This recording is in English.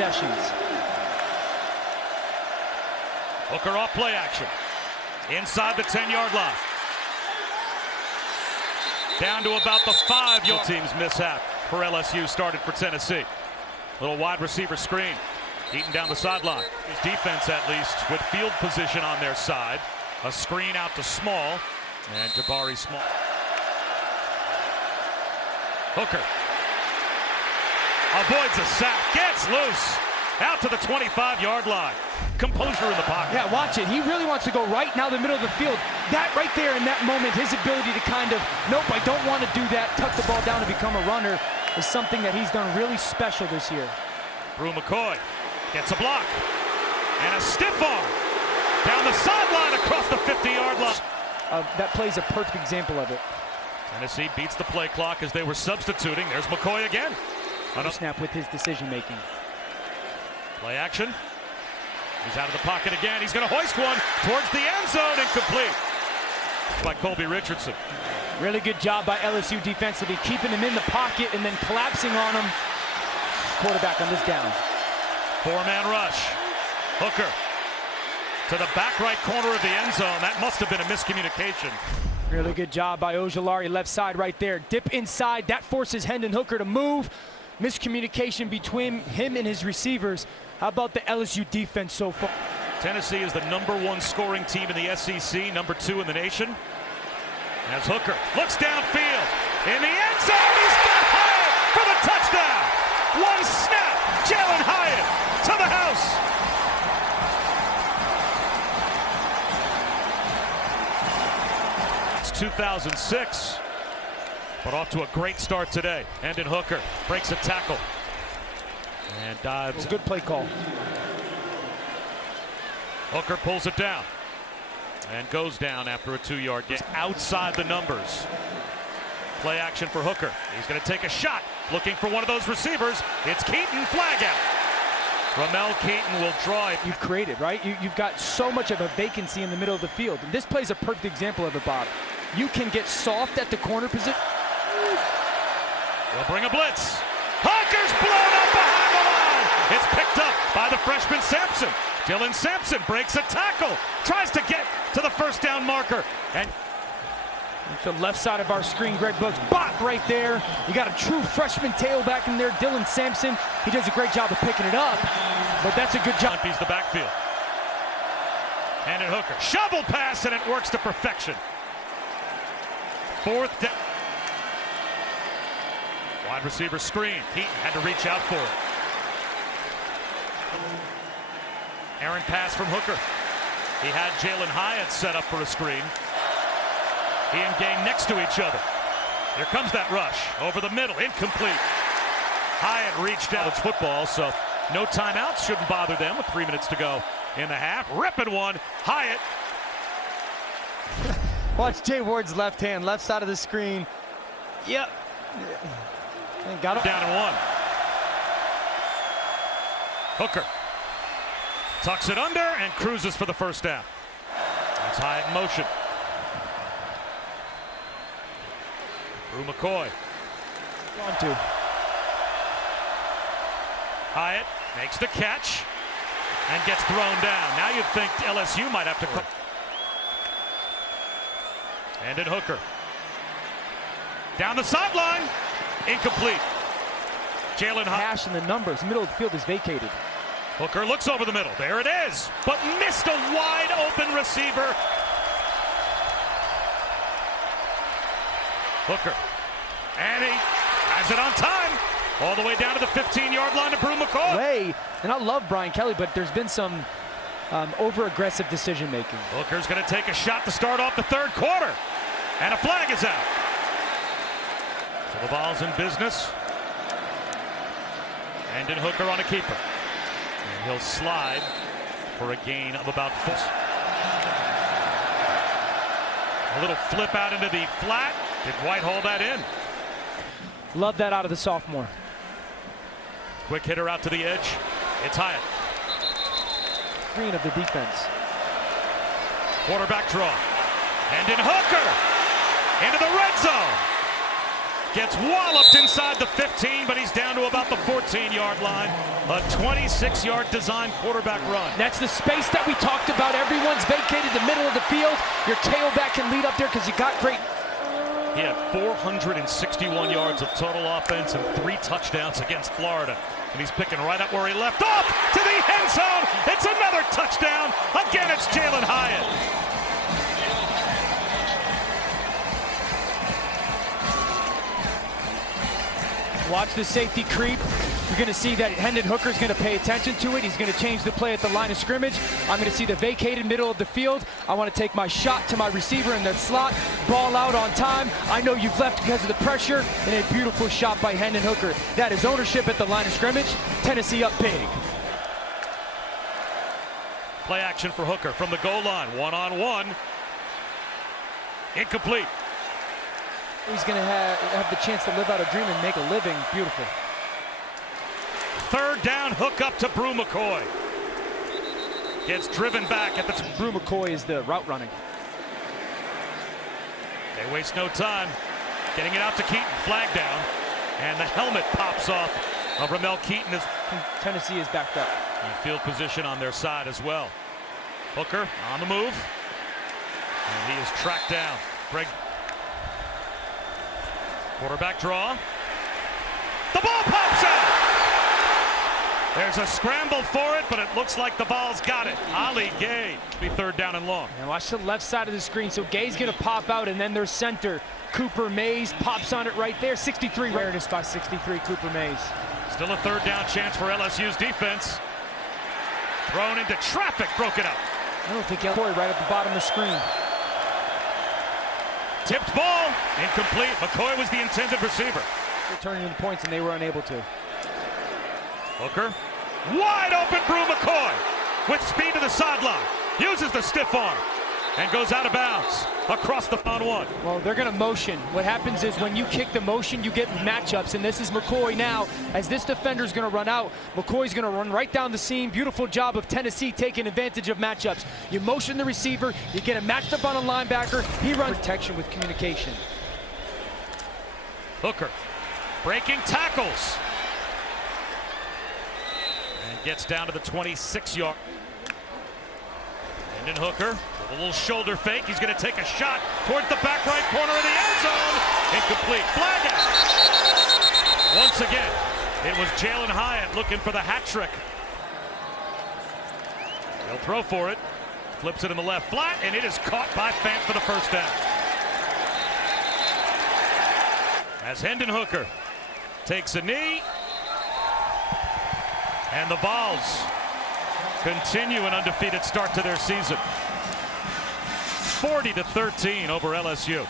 Sessions. Hooker off play action. Inside the 10-yard line. Down to about the 5-yard. Team's mishap for LSU started for Tennessee. Little wide receiver screen. Eaton down the sideline. His defense, at least, with field position on their side. A screen out to Small. And Jabari Small. Hooker. Avoids a sack. Gets loose. Out to the 25-yard line. Composure in the pocket. Yeah, watch it. He really wants to go right now the middle of the field. That right there in that moment, his ability to kind of, nope, I don't want to do that, tuck the ball down and become a runner is something that he's done really special this year. Brew McCoy gets a block. And a stiff arm. Down the sideline across the 50-yard line. That play's a perfect example of it. Tennessee beats the play clock as they were substituting. There's McCoy again. Snap with his decision-making. Play action. He's out of the pocket again. He's going to hoist one towards the end zone. Incomplete by Colby Richardson. Really good job by LSU defensively, keeping him in the pocket and then collapsing on him. Quarterback on this down. Four-man rush. Hooker to the back right corner of the end zone. That must have been a miscommunication. Really good job by Ojulari, left side right there. Dip inside. That forces Hendon Hooker to move. Miscommunication between him and his receivers. How about the LSU defense so far? Tennessee is the #1 scoring team in the SEC, #2 in the nation. As Hooker looks downfield in the end zone, he's got Hyatt for the touchdown. One snap, Jalen Hyatt to the house. It's 2006, but off to a great start today. Hendon Hooker breaks a tackle and dives. Good play call. Hooker pulls it down and goes down after a 2-yard gain. Outside the numbers. Play action for Hooker. He's going to take a shot, looking for one of those receivers. It's Keaton, flag out. Ramel Keaton will draw it. You've created, right? You've got so much of a vacancy in the middle of the field. And this play's a perfect example of it, Bob. You can get soft at the corner position. They'll bring a blitz. Hooker's blown up behind the line. It's picked up by the freshman Sampson. Dylan Sampson breaks a tackle, tries to get to the first down marker. And the left side of our screen, Greg Books, bot right there. You got a true freshman tailback in there, Dylan Sampson. He does a great job of picking it up, but that's a good job. He's the backfield. Hendon Hooker, shovel pass, and it works to perfection. Fourth down. Wide receiver screen. Heaton had to reach out for it. Errant pass from Hooker. He had Jalen Hyatt set up for a screen. He and Gang next to each other. Here comes that rush. Over the middle. Incomplete. Hyatt reached out. It's football, so no timeouts. Shouldn't bother them with 3 minutes to go in the half. Ripping one. Hyatt. Watch Jay Ward's left hand, left side of the screen. Yep. Got him. Down and 1. Hooker tucks it under and cruises for the first down. That's Hyatt in motion. Brew McCoy. On to. Hyatt makes the catch and gets thrown down. Now you'd think LSU might have to come. And in Hooker. Down the sideline. Incomplete. Jalen Hash in the numbers. Middle of the field is vacated. Hooker looks over the middle. There it is. But missed a wide open receiver. Hooker. And he has it on time. All the way down to the 15-yard line to Brew McCoy. And I love Brian Kelly, but there's been some over-aggressive decision-making. Hooker's going to take a shot to start off the third quarter. And a flag is out. So the ball's in business. And in Hooker on a keeper. And he'll slide for a gain of about 4. A little flip out into the flat. Did White hold that in? Love that out of the sophomore. Quick hitter out to the edge. It's Hyatt. Screen of the defense. Quarterback draw. And in Hooker. Into the red zone. Gets walloped inside the 15, but he's down to about the 14-yard line. A 26-yard design quarterback run. That's the space that we talked about. Everyone's vacated the middle of the field. Your tailback can lead up there because you got great. He had 461 yards of total offense and 3 touchdowns against Florida. And he's picking right up where he left off to the end zone. It's another touchdown. Again, it's Jalin Hyatt. Watch the safety creep. You're going to see that Hendon Hooker is going to pay attention to it. He's going to change the play at the line of scrimmage. I'm going to see the vacated middle of the field. I want to take my shot to my receiver in the slot. Ball out on time. I know you've left because of the pressure. And a beautiful shot by Hendon Hooker. That is ownership at the line of scrimmage. Tennessee up big. Play action for Hooker from the goal line. One-on-one. Incomplete. He's going to have the chance to live out a dream and make a living. Beautiful. Third down, hook up to Brew McCoy. Gets driven back at the... Brew McCoy is the route running. They waste no time. Getting it out to Keaton. Flag down. And the helmet pops off of Ramel Keaton. Tennessee is backed up. In field position on their side as well. Hooker on the move. And he is tracked down. Greg. Quarterback draw. The ball pops out. There's a scramble for it, but it looks like the ball's got it. Ali Gay. Be third down and long. And watch the left side of the screen. So Gay's going to pop out, and then their center, Cooper Mays, pops on it right there. 63. Awareness by 63, Cooper Mays. Still a third down chance for LSU's defense. Thrown into traffic, broken up. I don't think McCoy right at the bottom of the screen. Tipped ball, incomplete. McCoy was the intended receiver. They're turning into points, and they were unable to. Hooker, wide open Brew McCoy with speed to the sideline. Uses the stiff arm and goes out of bounds across the on one. Well, they're going to motion. What happens is when you kick the motion, you get matchups, and this is McCoy now. As this defender's going to run out, McCoy's going to run right down the seam. Beautiful job of Tennessee taking advantage of matchups. You motion the receiver, you get him matched up on a linebacker. He runs protection with communication. Hooker breaking tackles. And gets down to the 26-yard. Hendon Hooker with a little shoulder fake. He's going to take a shot towards the back right corner of the end zone. Incomplete. Flag out. Once again, it was Jalin Hyatt looking for the hat trick. He'll throw for it. Flips it in the left flat, and it is caught by Fant for the first down. As Hendon Hooker takes a knee. And the Vols continue an undefeated start to their season. 40-13 over LSU.